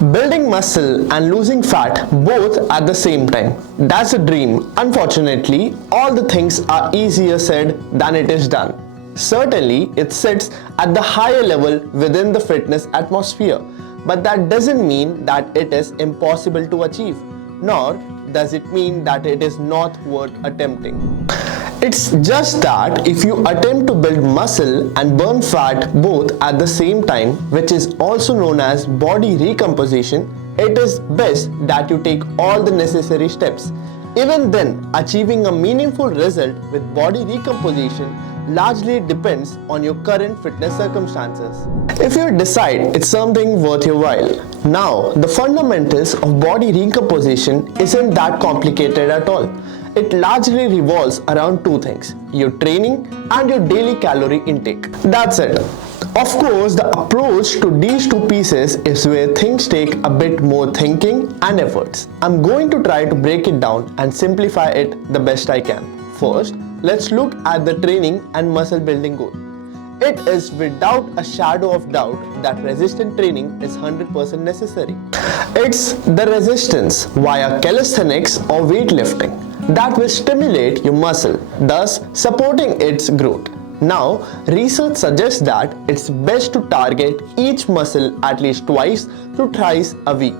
Building muscle and losing fat both at the same time. That's a dream. Unfortunately, all the things are easier said than it is done. Certainly, it sits at the higher level within the fitness atmosphere, but that doesn't mean that it is impossible to achieve, nor does it mean that it is not worth attempting. It's just that if you attempt to build muscle and burn fat both at the same time, which is also known as body recomposition, it is best that you take all the necessary steps. Even then, achieving a meaningful result with body recomposition largely depends on your current fitness circumstances. If you decide it's something worth your while. Now, the fundamentals of body recomposition isn't that complicated at all. It largely revolves around two things: your training and your daily calorie intake. That's it. Of course, the approach to these two pieces is where things take a bit more thinking and efforts. I'm going to try to break it down and simplify it the best I can. First, let's look at the training and muscle building goal. It is without a shadow of doubt that resistance training is 100% necessary. It's the resistance via calisthenics or weightlifting that will stimulate your muscle, thus supporting its growth. Now, research suggests that it's best to target each muscle at least twice to thrice a week.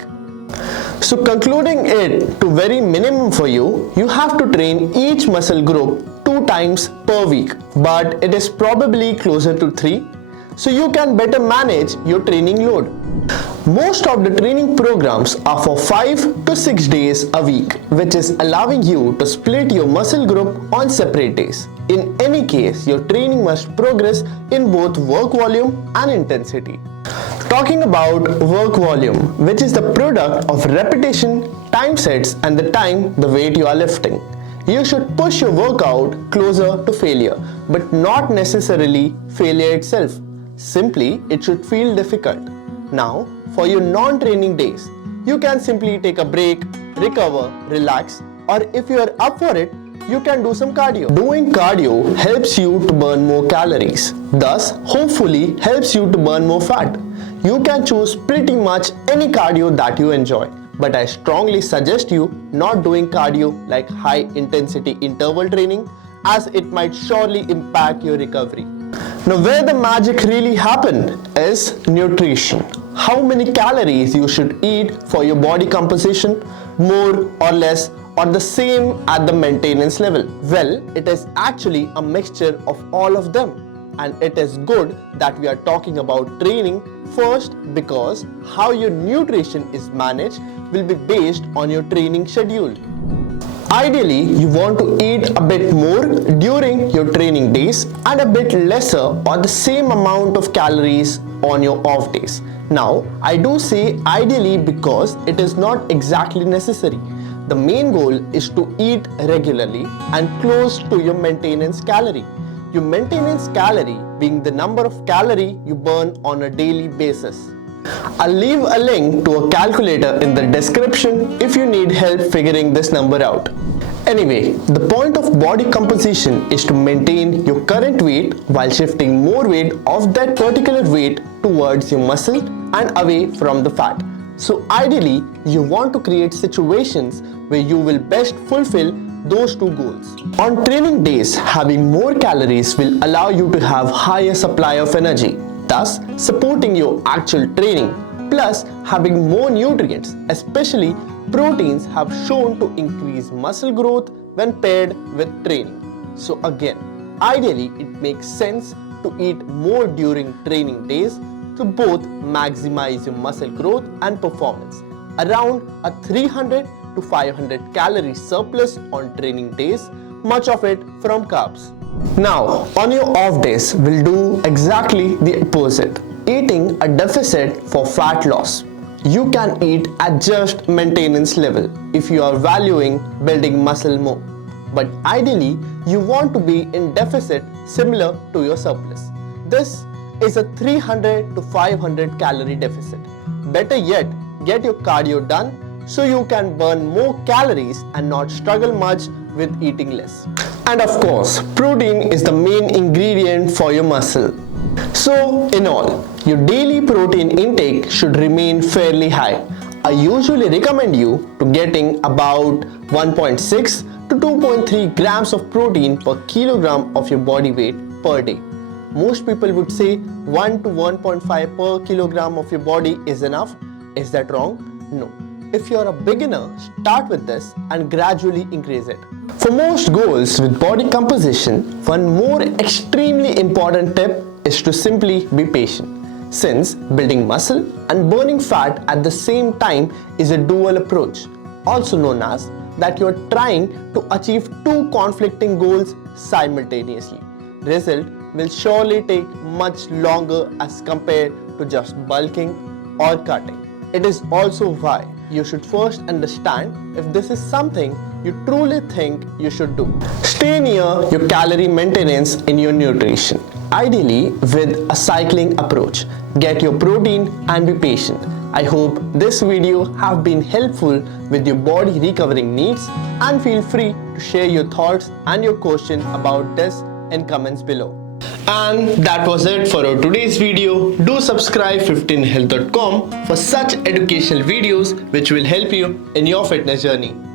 So concluding it to very minimum for you, you have to train each muscle group 2 times per week, but it is probably closer to 3, so you can better manage your training load. Most of the training programs are for 5 to 6 days a week, which is allowing you to split your muscle group on separate days. In any case, your training must progress in both work volume and intensity. Talking about work volume, which is the product of repetition, time sets and the time the weight you are lifting. You should push your workout closer to failure, but not necessarily failure itself. Simply, it should feel difficult. Now, for your non-training days, you can simply take a break, recover, relax, or if you are up for it, you can do some cardio. Doing cardio helps you to burn more calories, thus hopefully helps you to burn more fat. You can choose pretty much any cardio that you enjoy, but I strongly suggest you not doing cardio like high intensity interval training, as it might surely impact your recovery. Now, where the magic really happens is nutrition. How many calories you should eat for your body composition, more or less, or the same at the maintenance level? Well, it is actually a mixture of all of them. And it is good that we are talking about training first, because how your nutrition is managed will be based on your training schedule. Ideally, you want to eat a bit more during your training days and a bit lesser or the same amount of calories on your off days. Now, I do say ideally because it is not exactly necessary. The main goal is to eat regularly and close to your maintenance calorie. Your maintenance calorie being the number of calories you burn on a daily basis. I'll leave a link to a calculator in the description if you need help figuring this number out. Anyway, the point of body composition is to maintain your current weight while shifting more weight of that particular weight towards your muscle and away from the fat. So ideally, you want to create situations where you will best fulfill those two goals. On training days, having more calories will allow you to have higher supply of energy, thus supporting your actual training. Plus, having more nutrients, especially proteins, have shown to increase muscle growth when paired with training. So again, ideally it makes sense to eat more during training days to both maximize your muscle growth and performance. Around a 300 to 500 calorie surplus on training days, much of it from carbs. Now, on your off days, we'll do exactly the opposite. Eating a deficit for fat loss. You can eat at just maintenance level if you are valuing building muscle more. But ideally, you want to be in deficit similar to your surplus. This is a 300 to 500 calorie deficit. Better yet, get your cardio done so you can burn more calories and not struggle much with eating less. And of course, protein is the main ingredient for your muscle. So in all, your daily protein intake should remain fairly high. I usually recommend you to getting about 1.6 to 2.3 grams of protein per kilogram of your body weight per day. Most people would say 1 to 1.5 per kilogram of your body is enough. Is that wrong? No. If you're a beginner, start with this and gradually increase it. For most goals with body composition, one more extremely important tip is to simply be patient, since building muscle and burning fat at the same time is a dual approach, also known as that you are trying to achieve two conflicting goals simultaneously. Result will surely take much longer as compared to just bulking or cutting. It is also why you should first understand if this is something you truly think you should do. Stay near your calorie maintenance in your nutrition, ideally with a cycling approach. Get your protein and be patient. I hope this video have been helpful with your body recovering needs, and feel free to share your thoughts and your question about this in comments below. And that was it for our today's video. Do subscribe 15health.com for such educational videos which will help you in your fitness journey.